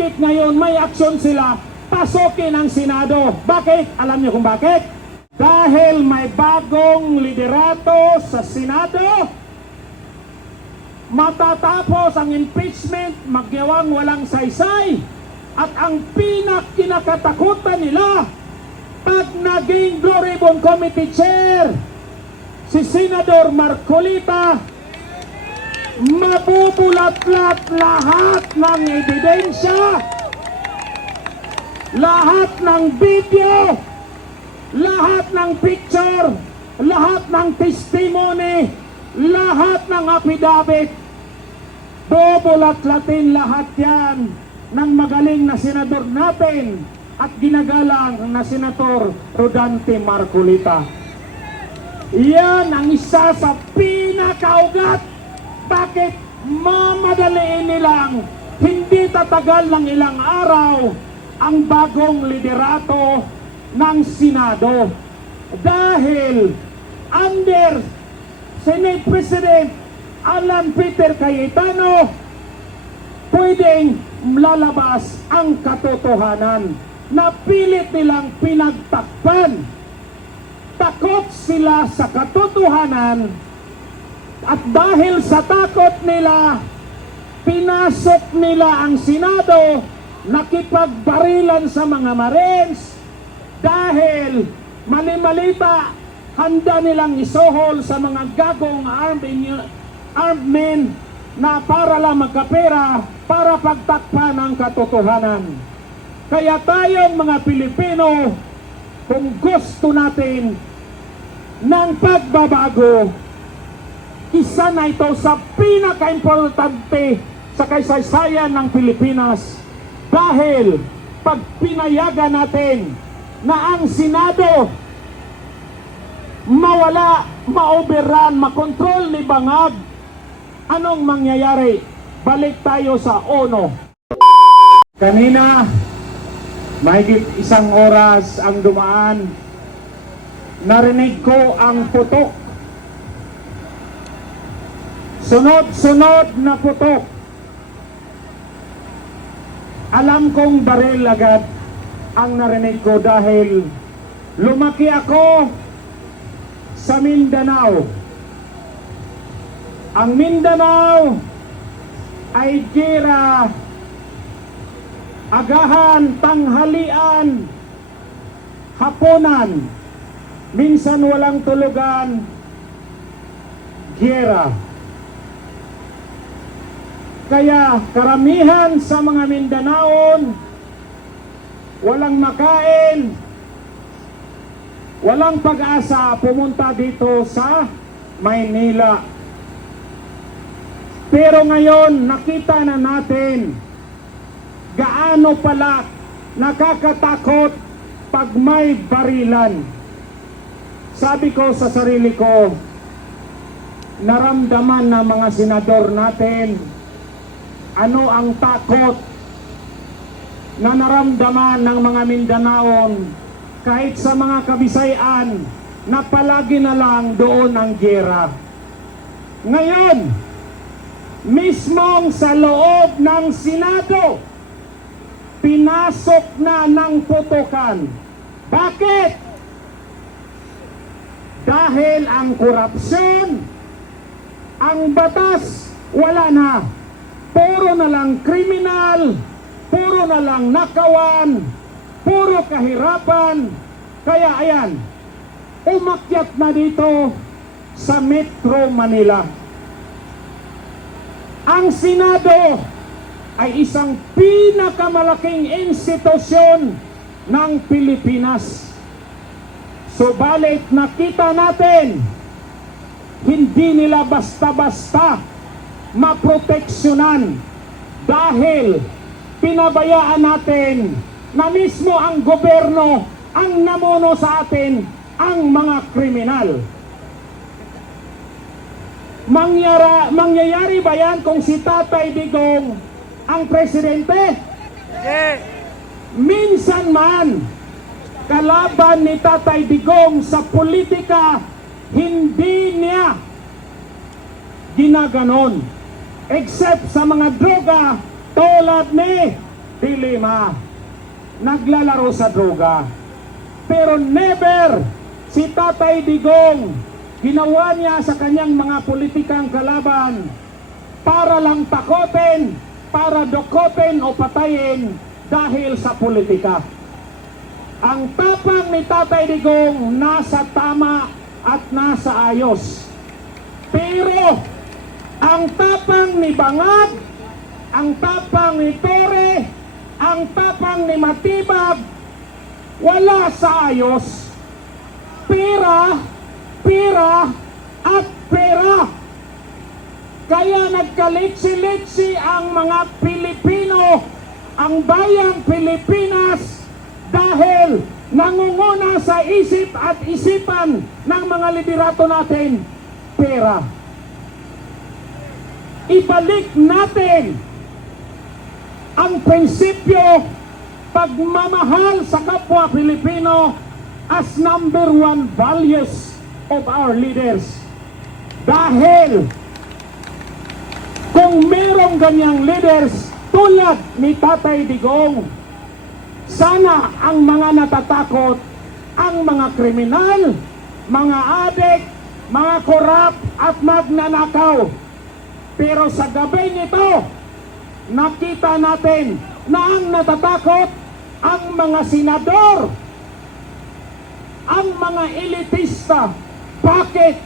bakit ngayon may aksyon sila pasukin ang Senado. Bakit? Alam niyo kung bakit? Dahil may bagong liderato sa Senado, matatapos ang impeachment, magyawang walang saysay, at ang kinakatakutan nila, pag naging Blue Ribbon Committee Chair, si Senador Marcolita, mabubulat-lat lahat ng ebidensya, lahat ng video, lahat ng picture, lahat ng testimony, lahat ng affidavit. Bubulat-latin lahat yan ng magaling na senador natin at ginagalang na Senator Rodante Marcolita. Yan ang isa sa pinakaugat. Bakit mamadaliin nilang hindi tatagal ng ilang araw ang bagong liderato ng Senado? Dahil under Senate President Alan Peter Cayetano, pwedeng lalabas ang katotohanan na pilit nilang pinagtakpan. Takot sila sa katotohanan, at dahil sa takot nila, pinasok nila ang Senado, nakipagbarilan sa mga Marines, dahil mali-malita, handa nilang isuhol sa mga gagong armed men na para lang magkapera, para pagtakpan ang katotohanan. Kaya tayong mga Pilipino, kung gusto natin ng pagbabago, isa na ito sa pinaka-importante sa kasaysayan ng Pilipinas. Dahil pag pinayagan natin na ang Senado mawala, ma-overrun, makontrol ni Bangag, anong mangyayari? Balik tayo sa ONU. Kanina, mahigit isang oras ang dumaan. Narinig ko ang putok. Sunod-sunod na putok. Alam kong baril agad ang narinig ko dahil lumaki ako sa Mindanao. Ang Mindanao ay gira, agahan, tanghalian, hapunan, minsan walang tulugan, gira. Kaya karamihan sa mga Mindanaon walang makain, walang pag-asa pumunta dito sa Maynila. Pero ngayon nakita na natin gaano pala nakakatakot pag may barilan. Sabi ko sa sarili ko, naramdaman ng mga senador natin ano ang takot na naramdaman ng mga Mindanaon kahit sa mga Kabisayan na palagi na lang doon ang giyera. Ngayon, mismong sa loob ng Senado, pinasok na ng putukan. Bakit? Dahil ang korupsyon, ang batas, wala na. Puro na lang kriminal, puro na lang nakawan, puro kahirapan. Kaya ayan, umakyat na dito sa Metro Manila. Ang Senado ay isang pinakamalaking institusyon ng Pilipinas. Subalit nakita natin, hindi nila basta-basta maproteksyonan dahil pinabayaan natin na mismo ang gobyerno ang namuno sa atin ang mga kriminal. Mangyayari ba yan kung si Tatay Digong ang presidente? Minsan man, kalaban ni Tatay Digong sa politika, hindi niya ginaganon. Except sa mga droga tulad ni dilema, naglalaro sa droga. Pero never si Tatay Digong ginawa niya sa kanyang mga politikang kalaban para lang takotin, para dukotin o patayin dahil sa politika. Ang tapang ni Tatay Digong nasa tama at nasa ayos. Pero ang tapang ni Bangag, ang tapang ni Torre, ang tapang ni Matibag, wala sa ayos. Pera, pera at pera. Kaya nagkalitsi-litsi ang mga Pilipino, ang bayang Pilipinas, dahil nangunguna sa isip at isipan ng mga liderato natin, pera. Ibalik natin ang prinsipyo pagmamahal sa kapwa Pilipino as number one values of our leaders. Dahil kung merong ganyang leaders tulad ni Tatay Digong, sana ang mga natatakot, ang mga kriminal, mga adik, mga korap at magnanakaw. Pero sa gabi nito, nakita natin na ang natatakot ang mga senador, ang mga elitista. Bakit?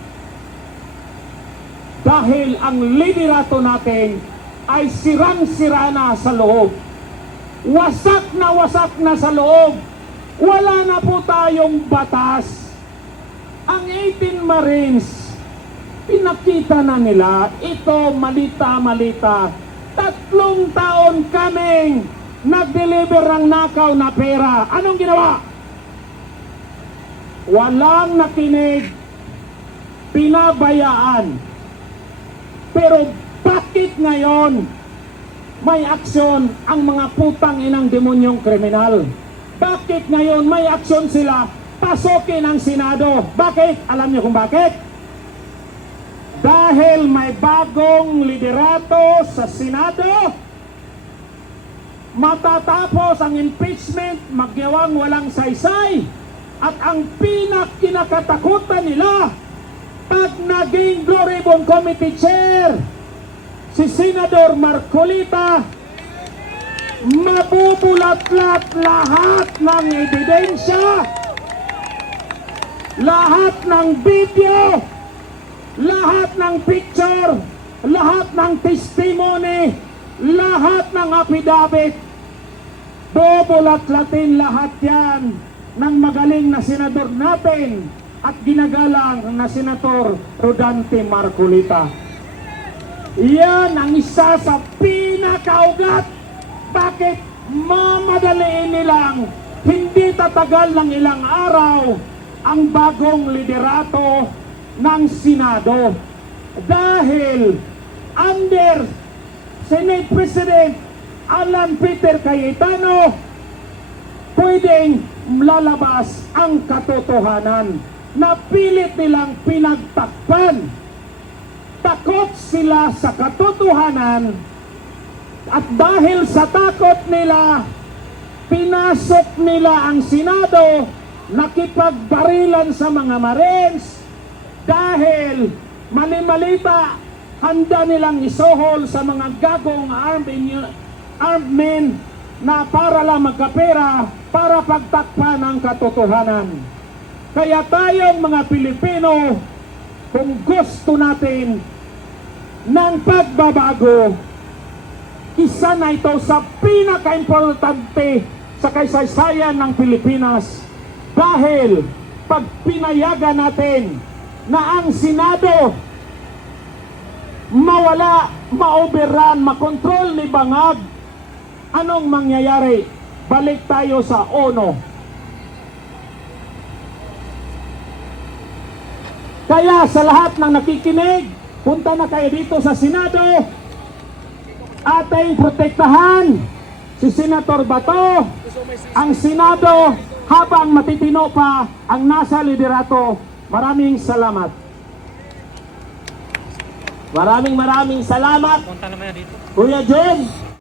Dahil ang liderato natin ay sirang-sira na sa loob. Wasak na sa loob. Wala na po tayong batas. Ang 18 Marines, pinakita na nila, ito malita-malita. 3 taon kaming nag-deliver ng nakaw na pera. Anong ginawa? Walang nakinig, pinabayaan. Pero bakit ngayon may aksyon ang mga putang inang demonyong kriminal? Bakit ngayon may aksyon sila pasokin ang Senado? Bakit? Alam niyo kung bakit? Dahil may bagong liderato sa Senado, matatapos ang impeachment, magyawang walang saysay, at ang kinakatakutan nila, pag naging Blue Ribbon Committee Chair, si Senador Marcolita, mabubulat-lat lahat ng ebidensya, lahat ng video, lahat ng picture, lahat ng testimony, lahat ng affidavit. Bubulat-latin lahat yan ng magaling na senador natin at ginagalang na Senator Rodante Marcolita. Yan ang isa sa pinakaugat. Bakit mamadaliin nilang hindi tatagal ng ilang araw ang bagong liderato ng Senado? Dahil under Senate President Alan Peter Cayetano, pwedeng lalabas ang katotohanan na pilit nilang pinagtakpan. Takot sila sa katotohanan, at dahil sa takot nila, pinasok nila ang Senado, nakipagbarilan sa mga Marines, dahil mali-malita, handa nilang isohol sa mga gagong armed men na para lang magkapera, para pagtakpan ang katotohanan. Kaya tayong mga Pilipino, kung gusto natin ng pagbabago, isa na ito sa pinaka-importante sa kasaysayan ng Pilipinas. Dahil pag pinayagan natin na ang Senado mawala, ma-overrun, makontrol ni Bangag, anong mangyayari? Balik tayo sa ONU. Kaya sa lahat ng nakikinig, punta na kayo dito sa Senado. Ating protektahan si Senator Bato, ang Senado, habang matitino pa ang nasa liderato. Maraming salamat. Maraming salamat, Punta naman yan dito. Kuya John.